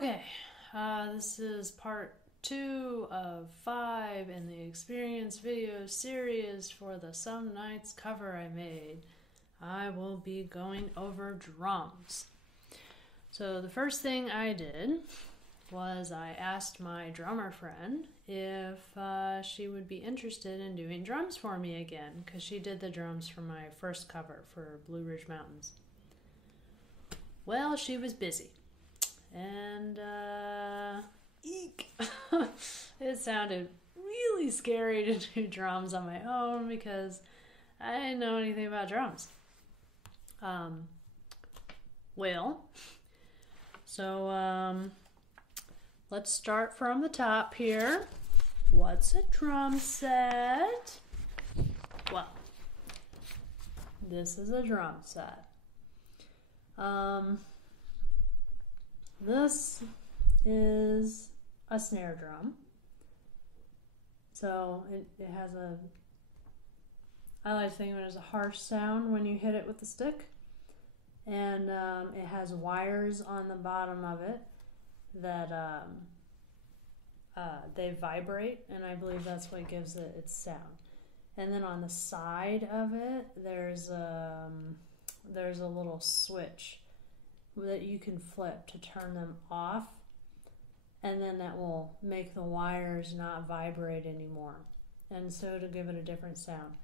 Okay, this is part 2 of 5 in the experience video series for the Some Nights cover I made. I will be going over drums. So the first thing I did was I asked my drummer friend if she would be interested in doing drums for me again, because she did the drums for my first cover for Blue Ridge Mountains. Well, she was busy. And, eek! It sounded really scary to do drums on my own because I didn't know anything about drums. Let's start from the top here. What's a drum set? Well, this is a drum set. This is a snare drum. So it has I like to think of it as a harsh sound when you hit it with the stick. And it has wires on the bottom of it that they vibrate, and I believe that's what gives it its sound. And then on the side of it, there's a little switch that you can flip to turn them off, and then that will make the wires not vibrate anymore, and so to give it a different sound.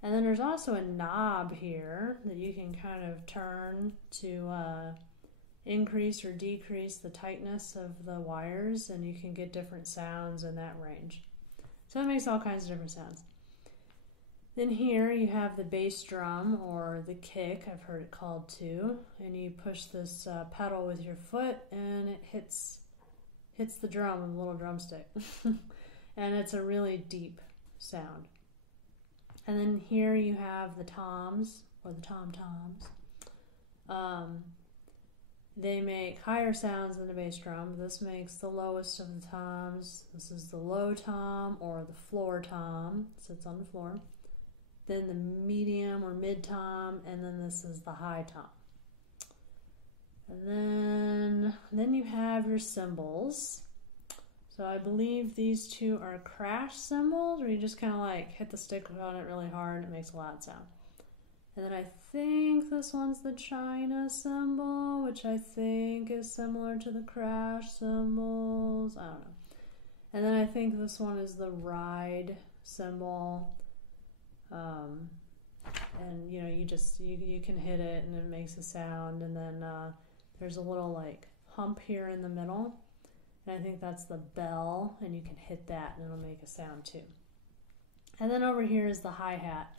And then there's also a knob here that you can kind of turn to increase or decrease the tightness of the wires, and you can get different sounds in that range. So it makes all kinds of different sounds. Then here you have the bass drum, or the kick, I've heard it called too, and you push this pedal with your foot and it hits the drum with a little drumstick. And it's a really deep sound. And then here you have the toms, or the tom-toms. They make higher sounds than the bass drum. This makes the lowest of the toms. This is the low tom, or the floor tom, sits on the floor. Then the medium or mid tom, and then this is the high tom. And then you have your cymbals. So I believe these two are crash cymbals, where you just kind of like hit the stick on it really hard and it makes a loud sound. And then I think this one's the China cymbal, which I think is similar to the crash cymbals. I don't know. And then I think this one is the ride cymbal. And you know, you can hit it and it makes a sound, and then there's a little like hump here in the middle, and I think that's the bell, and you can hit that and it'll make a sound too. And then over here is the hi-hat.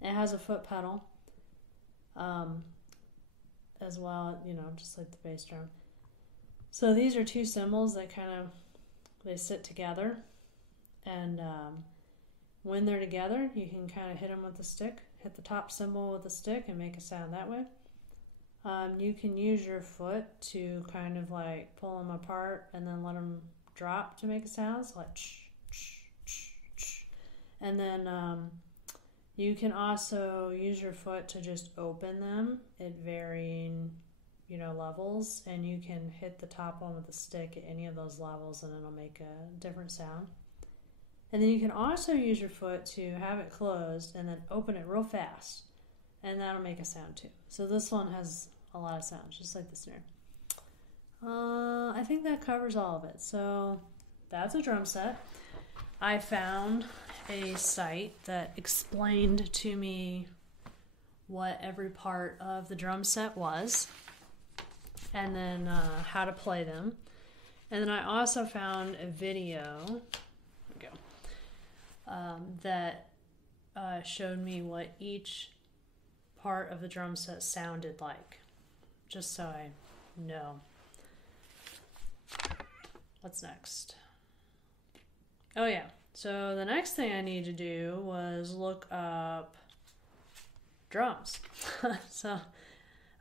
It has a foot pedal as well, you know, just like the bass drum. So these are two cymbals that they sit together, and when they're together, you can kind of hit them with the stick, hit the top cymbal with the stick and make a sound that way. You can use your foot to kind of like pull them apart and then let them drop to make a sound, so like ch, ch, ch, ch. And then you can also use your foot to just open them at varying, you know, levels, and you can hit the top one with the stick at any of those levels and it'll make a different sound. And then you can also use your foot to have it closed and then open it real fast, and that'll make a sound too. So this one has a lot of sounds, just like the snare. I think that covers all of it. So that's a drum set. I found a site that explained to me what every part of the drum set was, and then how to play them. And then I also found a video that showed me what each part of the drum set sounded like, just so I know. What's next? Oh yeah, so the next thing I need to do was look up drums. So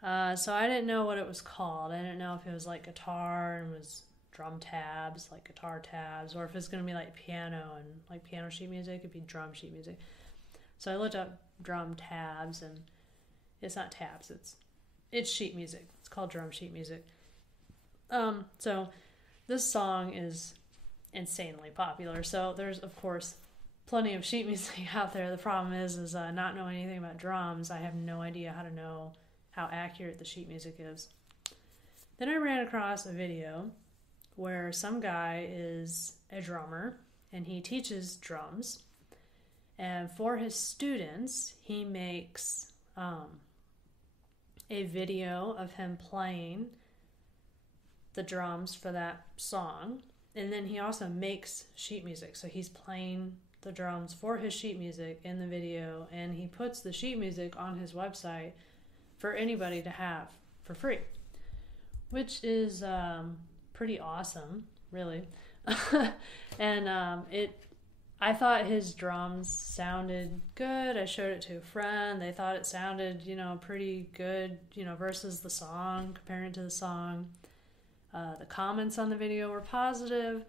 I didn't know what it was called. I didn't know if it was like guitar and it was drum tabs, like guitar tabs, or if it's going to be like piano and like piano sheet music, it'd be drum sheet music. So I looked up drum tabs, and it's not tabs, it's sheet music. It's called drum sheet music. So this song is insanely popular. So there's, of course, plenty of sheet music out there. The problem is not knowing anything about drums. I have no idea how to know how accurate the sheet music is. Then I ran across a video where some guy is a drummer and he teaches drums. And for his students, he makes a video of him playing the drums for that song. And then he also makes sheet music. So he's playing the drums for his sheet music in the video, and he puts the sheet music on his website for anybody to have for free, which is pretty awesome, really. And I thought his drums sounded good. I showed it to a friend. They thought it sounded, pretty good, versus the song, comparing it to the song. The comments on the video were positive.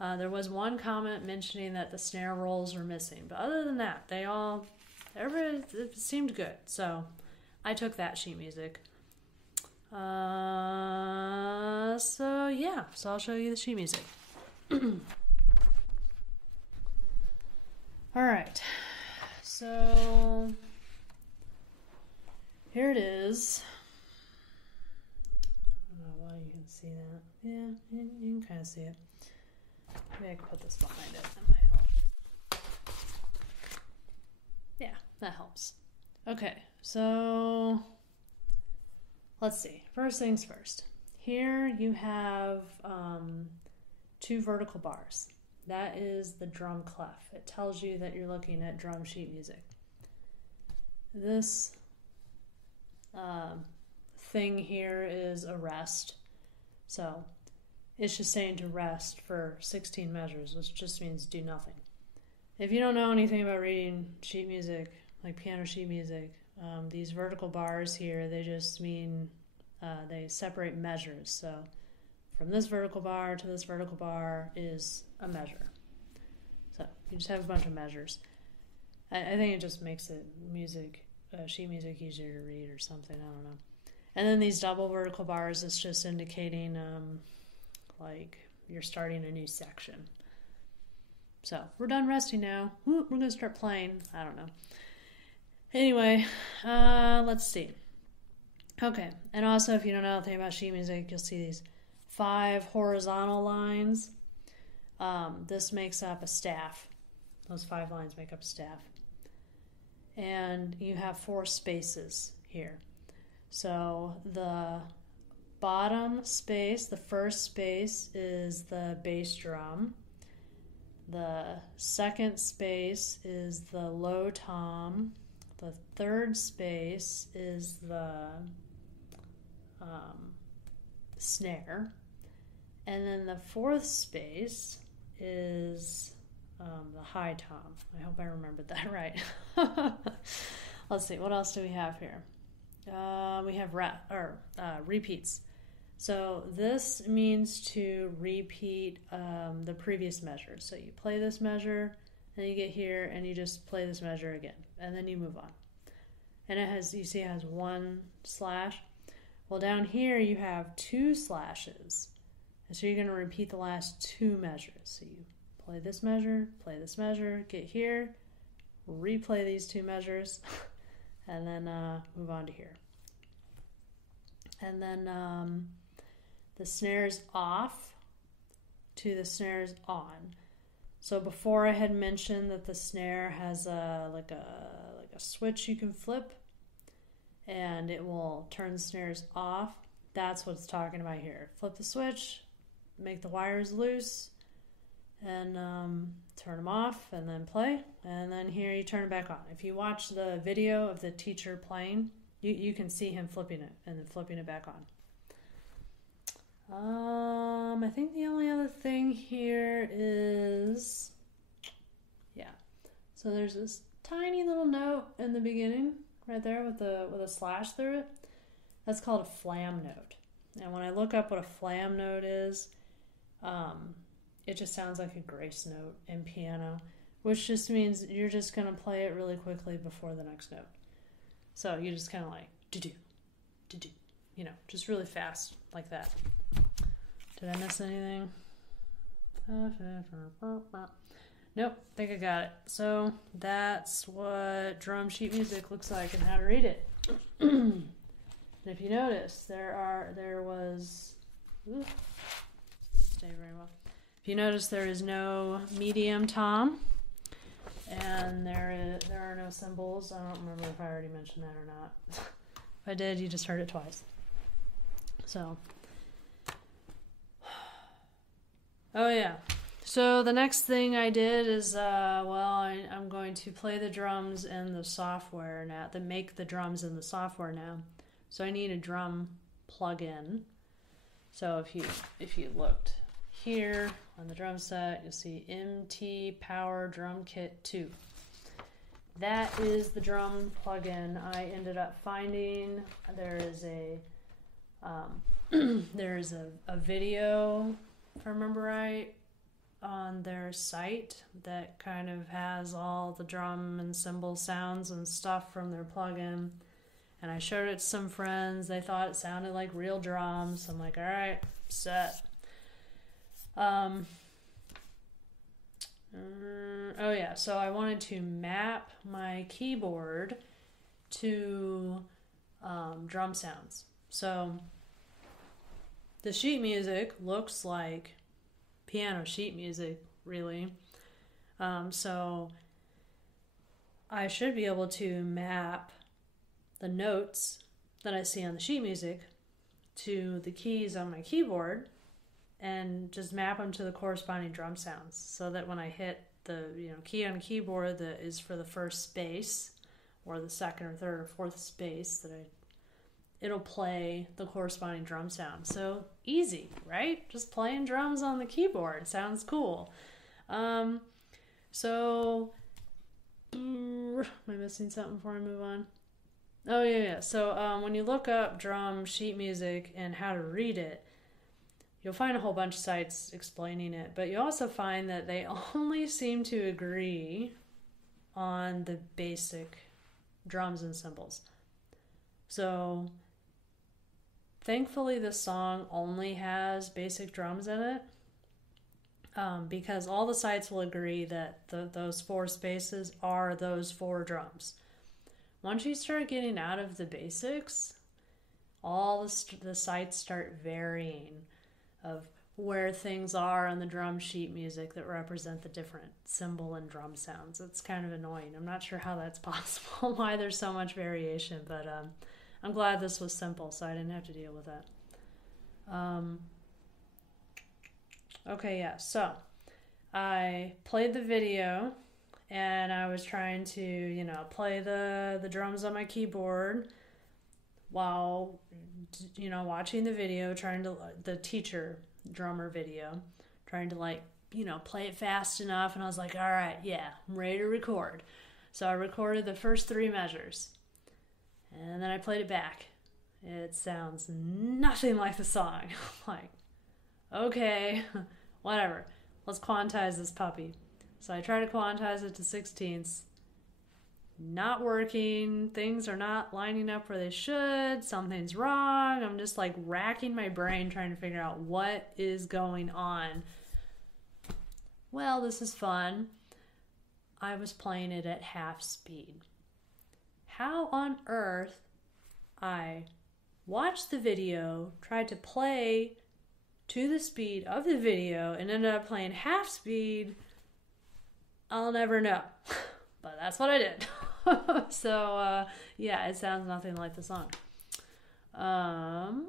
There was one comment mentioning that the snare rolls were missing, but other than that, it seemed good. So I took that sheet music. So I'll show you the sheet music. All right, so here it is. I don't know why you can see that. Yeah, you can kind of see it. Maybe I can put this behind it. That might help. Yeah, that helps. Okay, so let's see. First things first. Here you have 2 vertical bars. That is the drum clef. It tells you that you're looking at drum sheet music. This thing here is a rest. So it's just saying to rest for 16 measures, which just means do nothing. If you don't know anything about reading sheet music, like piano sheet music, these vertical bars here, they just mean they separate measures. So from this vertical bar to this vertical bar is a measure. So you just have a bunch of measures. I think it just makes it sheet music easier to read or something, I don't know. And then these double vertical bars, it's just indicating like you're starting a new section. So we're done resting now. We're going to start playing. I don't know. Anyway, let's see. Okay, and also if you don't know anything about sheet music, you'll see these 5 horizontal lines. This makes up a staff. Those 5 lines make up a staff. And you have 4 spaces here. So the bottom space, the first space, is the bass drum. The second space is the low tom. The third space is the snare. And then the fourth space is the high tom. I hope I remembered that right. Let's see, what else do we have here? We have repeats. So this means to repeat the previous measure. So you play this measure, then you get here, and you just play this measure again, and then you move on. And it has 1 slash. Well, down here you have 2 slashes. And so you're going to repeat the last 2 measures. So you play this measure, get here, replay these 2 measures, and then move on to here. And then the snares off to the snares on. So before I had mentioned that the snare has a switch you can flip, and it will turn the snares off. That's what it's talking about here. Flip the switch, make the wires loose, and turn them off, and then play. And then here you turn it back on. If you watch the video of the teacher playing, you can see him flipping it and then flipping it back on. I think the only other thing here is, so there's this tiny little note in the beginning right there with a slash through it. That's called a flam note. And when I look up what a flam note is, it just sounds like a grace note in piano, which just means you're just going to play it really quickly before the next note. So you just kind of like do-do, do-do, just really fast like that. Did I miss anything? Nope, I think I got it. So that's what drum sheet music looks like and how to read it. And if you notice, there was stay very well. If you notice, there is no medium tom, and there are no cymbals. I don't remember if I already mentioned that or not. If I did, you just heard it twice. So, oh yeah. So the next thing I did is, I'm going to play the drums in the software now. To make the drums in the software now. So I need a drum plug-in. So if you looked here on the drum set, you'll see MT Power Drum Kit 2. That is the drum plug-in I ended up finding. There is a video, if I remember right, on their site that kind of has all the drum and cymbal sounds and stuff from their plugin. And I showed it to some friends. They thought it sounded like real drums. I'm like, all right, set. Oh yeah, so I wanted to map my keyboard to drum sounds. So the sheet music looks like piano sheet music, really. So I should be able to map the notes that I see on the sheet music to the keys on my keyboard and just map them to the corresponding drum sounds, so that when I hit the key on the keyboard that is for the first space or the second or third or fourth space, it'll play the corresponding drum sound. So easy, right? Just playing drums on the keyboard sounds cool. So am I missing something before I move on? Oh yeah. So when you look up drum sheet music and how to read it, you'll find a whole bunch of sites explaining it, but you also find that they only seem to agree on the basic drums and cymbals. So thankfully this song only has basic drums in it, because all the sites will agree that those 4 spaces are those 4 drums. Once you start getting out of the basics, all the sites start varying of where things are on the drum sheet music that represent the different cymbal and drum sounds. It's kind of annoying. I'm not sure how that's possible, why there's so much variation, but I'm glad this was simple, so I didn't have to deal with that. Okay, yeah, so I played the video, and I was trying to, play the drums on my keyboard while, watching the video, the teacher drummer video, trying to play it fast enough. And I was like, all right, yeah, I'm ready to record. So I recorded the first 3 measures, and then I played it back. It sounds nothing like the song. I'm like, okay, whatever. Let's quantize this puppy. So I try to quantize it to 16ths. Not working. Things are not lining up where they should. Something's wrong. I'm just racking my brain trying to figure out what is going on. Well, this is fun. I was playing it at half speed. How on earth I watched the video, tried to play to the speed of the video, and ended up playing half speed, I'll never know. But that's what I did. So, yeah, it sounds nothing like the song. Oh,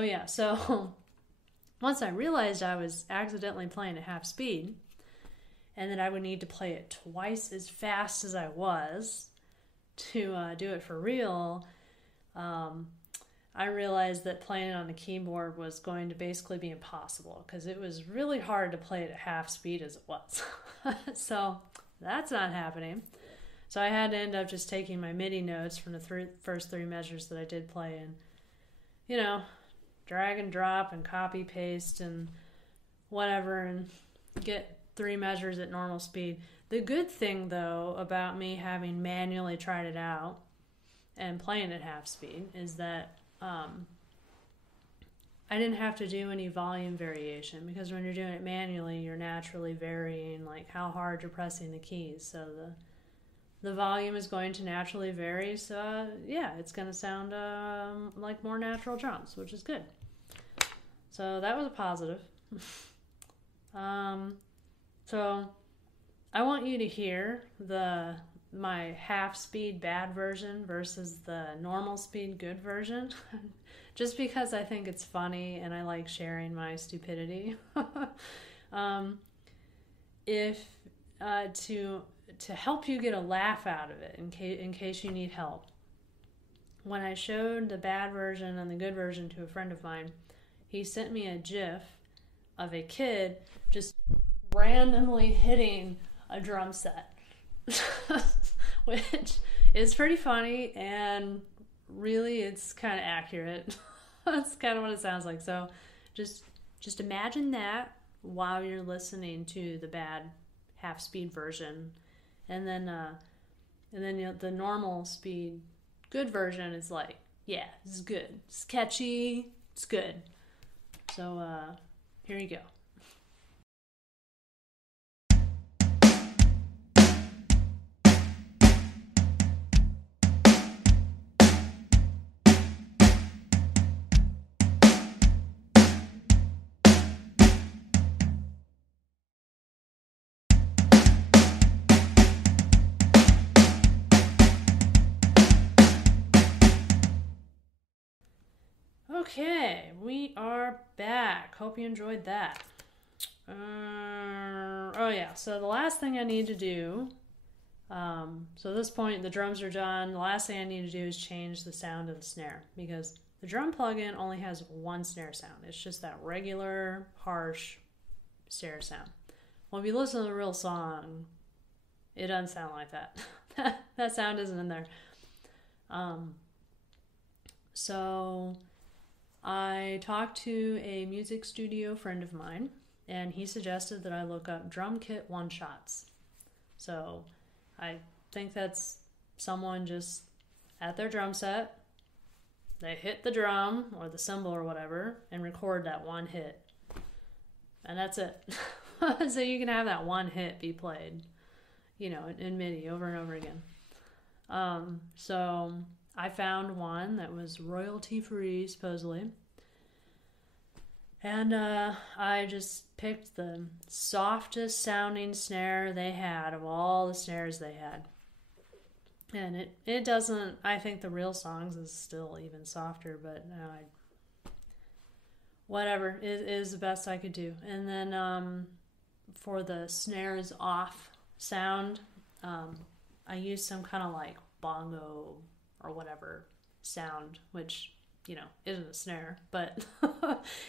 yeah, so once I realized I was accidentally playing at half speed, and that I would need to play it twice as fast as I was to do it for real, I realized that playing it on the keyboard was going to basically be impossible, because it was really hard to play it at half speed as it was. So that's not happening. So I had to end up just taking my MIDI notes from the first 3 measures that I did play and, drag and drop and copy paste and whatever and get 3 measures at normal speed. The good thing, though, about me having manually tried it out and playing at half speed is that I didn't have to do any volume variation, because when you're doing it manually, you're naturally varying like how hard you're pressing the keys. So the volume is going to naturally vary. So yeah, it's going to sound like more natural drums, which is good. So that was a positive. So I want you to hear my half speed bad version versus the normal speed good version. Just because I think it's funny and I like sharing my stupidity. To help you get a laugh out of it, in case you need help. When I showed the bad version and the good version to a friend of mine, he sent me a GIF of a kid just randomly hitting a drum set, which is pretty funny, and really it's kind of accurate. That's kind of what it sounds like. So just imagine that while you're listening to the bad half speed version, and then the normal speed good version is like, yeah, this is good, it's catchy, it's good. So here you go. Okay, we are back. Hope you enjoyed that. Oh yeah, so the last thing I need to do, so at this point the drums are done. The last thing I need to do is change the sound of the snare, because the drum plugin only has one snare sound. It's just that regular, harsh snare sound. Well, if you listen to the real song, it doesn't sound like that. That sound isn't in there. So I talked to a music studio friend of mine, and he suggested that I look up drum kit one-shots. So I think that's someone just at their drum set, they hit the drum or the cymbal or whatever and record that one hit. And that's it. So you can have that one hit be played, in MIDI over and over again. So I found one that was royalty free, supposedly. And I just picked the softest sounding snare they had of all the snares they had. And it doesn't, I think the Real Songs is still even softer, but whatever, it is the best I could do. And then for the snares off sound, I used some kind of like bongo or whatever sound, which isn't a snare, but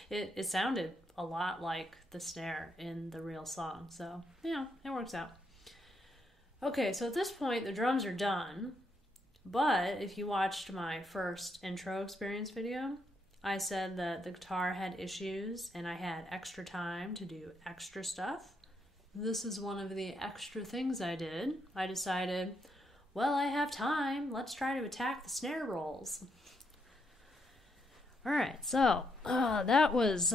it sounded a lot like the snare in the Real Song. So, it works out. Okay, so at this point, the drums are done. But if you watched my first intro experience video, I said that the guitar had issues and I had extra time to do extra stuff. This is one of the extra things I did. I decided, well, I have time. Let's try to attack the snare rolls. All right, so that was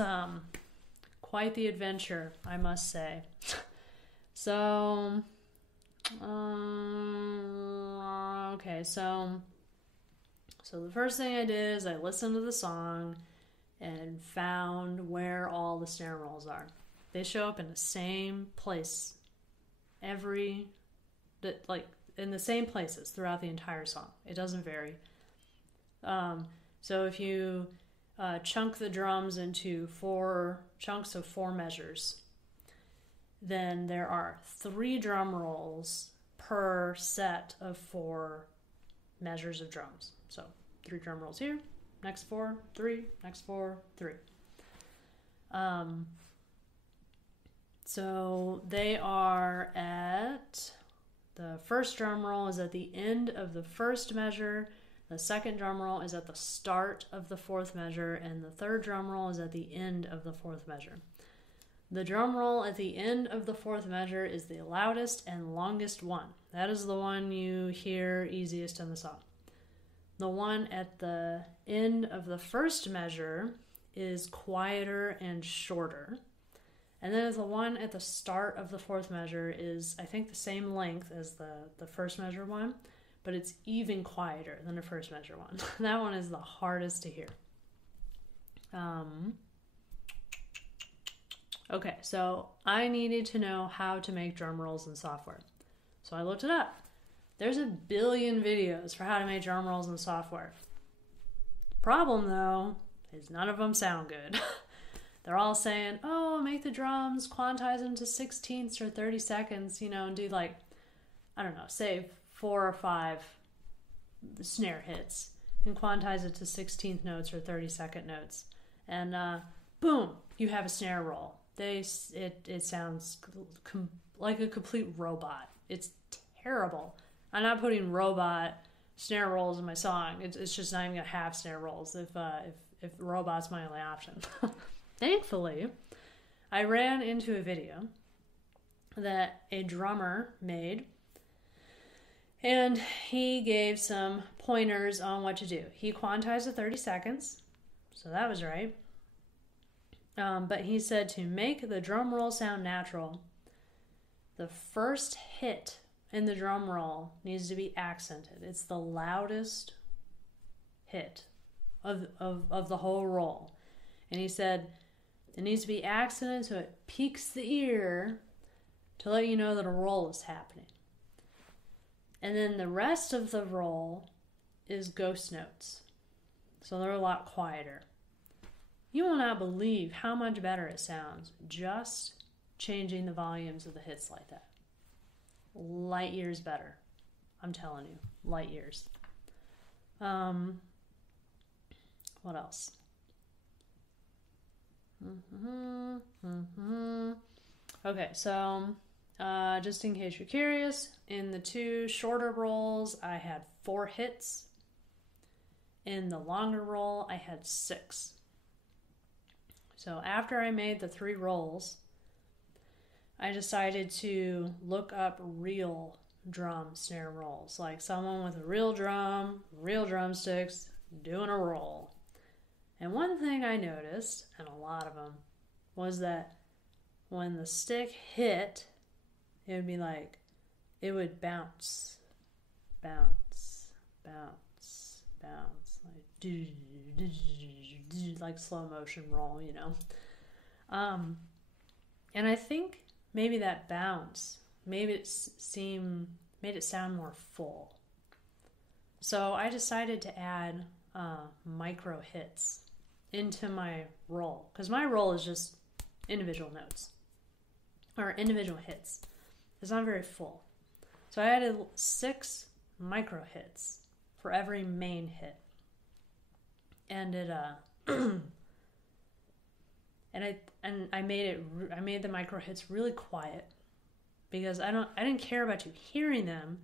quite the adventure, I must say. So, okay, so the first thing I did is I listened to the song and found where all the snare rolls are. They show up in the same place in the same places throughout the entire song. It doesn't vary. So if you chunk the drums into 4 chunks of 4 measures, then there are 3 drum rolls per set of 4 measures of drums. So 3 drum rolls here, next 4, 3, next 4, 3. So they are at, the first drum roll is at the end of the first measure, the second drum roll is at the start of the 4th measure, and the third drum roll is at the end of the 4th measure. The drum roll at the end of the 4th measure is the loudest and longest one. That is the one you hear easiest in the song. The one at the end of the first measure is quieter and shorter. And then the one at the start of the fourth measure is, I think, the same length as the first measure one, but it's even quieter than the first measure one. That one is the hardest to hear. Okay, so I needed to know how to make drum rolls in software. So I looked it up. There's a billion videos for how to make drum rolls in software. Problem, though, is none of them sound good. They're all saying, oh, make the drums, quantize them to 16ths or 30 seconds, and do like, I don't know, say 4 or 5 snare hits and quantize it to 16th notes or 30-second notes. And boom, you have a snare roll. It sounds like a complete robot. It's terrible. I'm not putting robot snare rolls in my song. It's just not even gonna have snare rolls if robot's my only option. Thankfully, I ran into a video that a drummer made, and he gave some pointers on what to do. He quantized to 30 seconds, so that was right. But he said to make the drum roll sound natural, the first hit in the drum roll needs to be accented. It's the loudest hit of the whole roll. And he said it needs to be accented so it piques the ear to let you know that a roll is happening. And then the rest of the roll is ghost notes. So they're a lot quieter. You will not believe how much better it sounds just changing the volumes of the hits like that. Light years better. I'm telling you, light years. What else? Okay, so just in case you're curious, in the 2 shorter rolls, I had 4 hits. In the longer roll, I had 6. So after I made the 3 rolls, I decided to look up real drum snare rolls, like someone with a real drum, real drumsticks, doing a roll. And one thing I noticed, and a lot of them, was that when the stick hit, it would be like, it would bounce, bounce, bounce, bounce, like slow motion roll, And I think maybe that bounce made it sound more full. So I decided to add micro hits into my roll, because my roll is just individual notes or individual hits. It's not very full. So I added 6 micro hits for every main hit. And it I made the micro hits really quiet, because I didn't care about you hearing them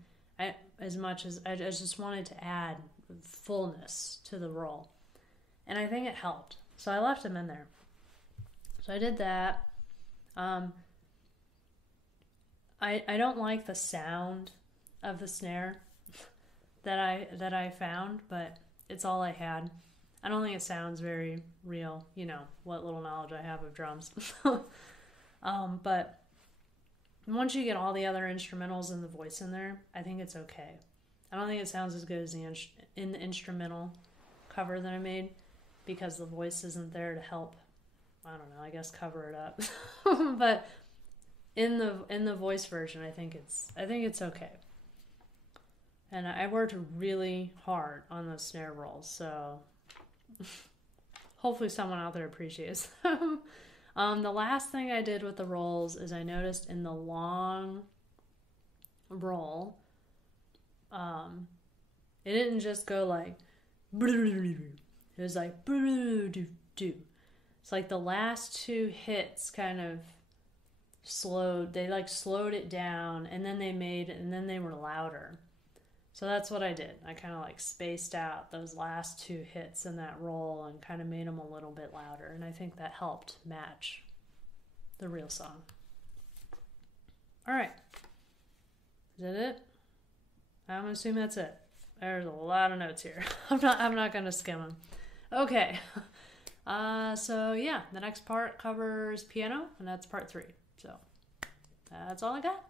as much as I just wanted to add fullness to the roll. And I think it helped. So I left them in there. So I did that. I don't like the sound of the snare that I found, but it's all I had. I don't think it sounds very real, what little knowledge I have of drums. But once you get all the other instrumentals and the voice in there, I think it's okay. I don't think it sounds as good as in the instrumental cover that I made, because the voice isn't there to help, I don't know, I guess cover it up. But in the voice version, I think it's okay. And I worked really hard on those snare rolls, so hopefully someone out there appreciates them. The last thing I did with the rolls is I noticed in the long roll, it didn't just go like, it was like, it's like the last 2 hits kind of slowed it down, and then they were louder. So that's what I did. I kind of spaced out those last 2 hits in that roll and kind of made them a little bit louder. And I think that helped match the real song. All right. Is that it? I'm going to assume that's it. There's a lot of notes here. I'm not going to skim them. Okay. So yeah, the next part covers piano, and that's part 3. So that's all I got.